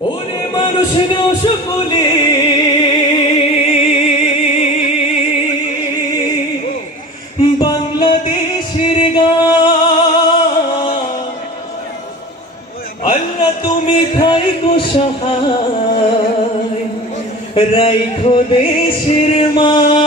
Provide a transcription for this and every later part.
ওরে মানুষ সকলে বাংলাদেশের আল্লাহ তুমি থাইকো সহায় রাইখো দেশের মা।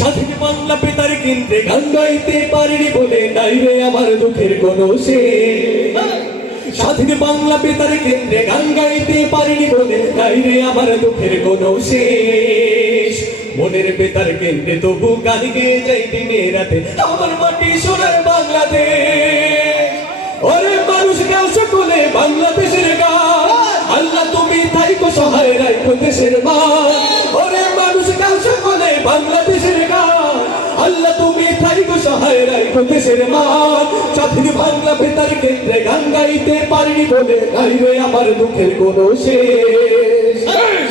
স্বাধীন বাংলা পেতার কিনতে গান গাইতে পারিনি বলে নাই রে আমার দুঃখের কোনো শেষ। স্বাধীন বাংলা বেতার কেন্দ্রে। গান গাইতে পারিনি বলে নাই রে আমার দুঃখের কোনো শেষ। মনের বেতার কেন্দ্রে তবু গান গেয়ে যাই দিনে রাতে। আমার মাটি সোনার বাংলাদেশ। ওরে মানুষ গাও সকলে বাংলাদেশের গান। আল্লাহ তুমি তাইকো সহায় রাইকো দেশের মান। ওরে মানুষ গাও সকলে বাংলাদেশের দেশের মান স্বাধীন বাংলা বেতার কেন্দ্রে গান গাইতে পারিনি বলে রে আমার দুঃখের কোনো শেষ।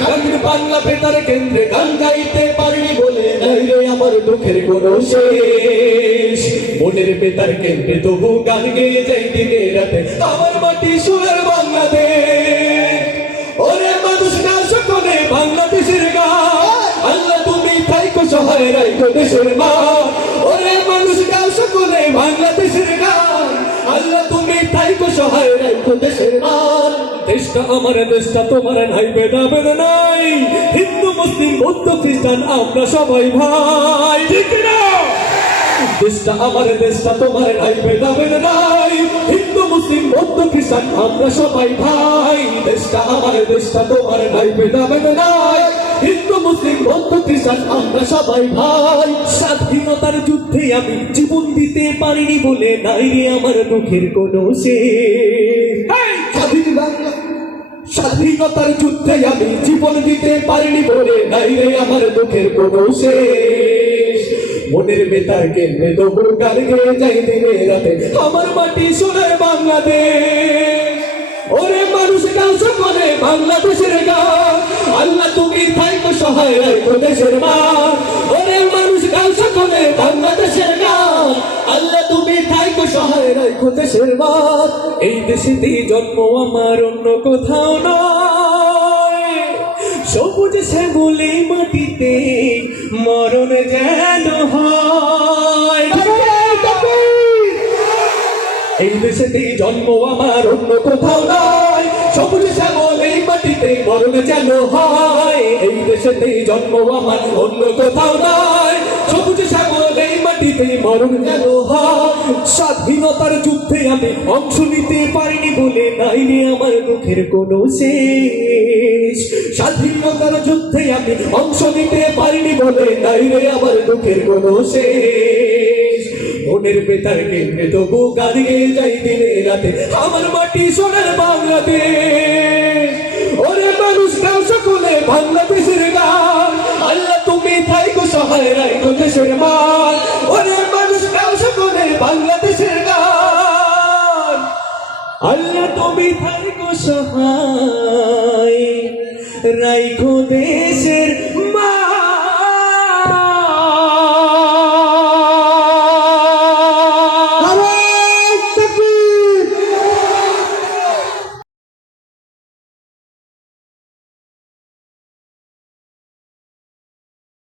স্বাধীন বাংলা বেতার কেন্দ্রে গান গাইতে পারিনি বলে রে আমার দুঃখের কোনো শেষ। মনের বেতার কেন্দ্রে তবু গান গেয়ে যাই দিনে রাতে। আমার মাটি সুরের বাংলাদেশ। ওরে মানুষ গান সকলে বাংলাদেশের গান। আল্লাহ তুমি থাইকো সহায় রাইকো দেশের মা আমার দেশটা তোমার নাই বেদা বেদ নাই। হিন্দু মুসলিম বৌদ্ধ খ্রিস্টান আমরা সবাই ভাই। ঠিক না? দেশটা আমার দেশটা তোমার নাই ভেদাভেদ নাই। হিন্দু মুসলিম বৌদ্ধ খ্রিস্টান আমরা সবাই ভাই। দেশটা আমার দেশটা তোমার নাই ভেদাভেদ নাই। হিন্দু মুসলিম বৌদ্ধ খ্রিস্টান আমরা সবাই ভাই। স্বাধীনতার যুদ্ধে আমি জীবন দিতে পারিনি বলে নাই রে আমার দুঃখের কোনো সে স্বাধীন বাংলা স্বাধীনতার যুদ্ধে আমি জীবন দিতে পারিনি বলে নাই রে আমার দুঃখের কোনো শেষ। মনের বেতার কেন্দ্রে তবু গান গেয়ে যাই দিনে রাতে। আমার মাটি সোনার বাংলাদেশ। ওরে মানুষ গান সকলে বাংলাদেশের গান। আল্লাহ তুমি থাইকো, সহায় দেশের মা ওরে মানুষ গান দেশেতেই জন্ম আমার, অন্য কোথাও নয়। সবুজ শ্যামলে মাটিতে মরণ যেন হয়। এই দেশেতেই জন্ম আমার, অন্য কোথাও নয়। সবুজ শ্যামল মাটিতে মরণ যেন হয়। এই দেশেতেই জন্ম আমার, অন্য কোথাও নয়। সবুজ শ্যামল মাটিতে মরণ যেন হয়। স্বাধীনতার যুদ্ধে আমি অংশ নিতে পারিনি বলে নাই রে আমার দুঃখের কোনো শেষ। স্বাধীনতার যুদ্ধে আমি অংশ নিতে পারিনি বলে নাই রে আমার দুঃখের কোনো শেষ। মনের কেন্দ্রে তবু যাই দিনে রাতে, আমার মাটি সোনার বাংলাদেশ। ওরে মানুষ গাও সকলে বাংলাদেশের গান, আল্লাহ তুমি থাইকো সহায় রাইকো দেশের মান। ওরে বাংলাদেশের গান। আল্লাহ তুমি থাকো সহায় রাইখো দেশের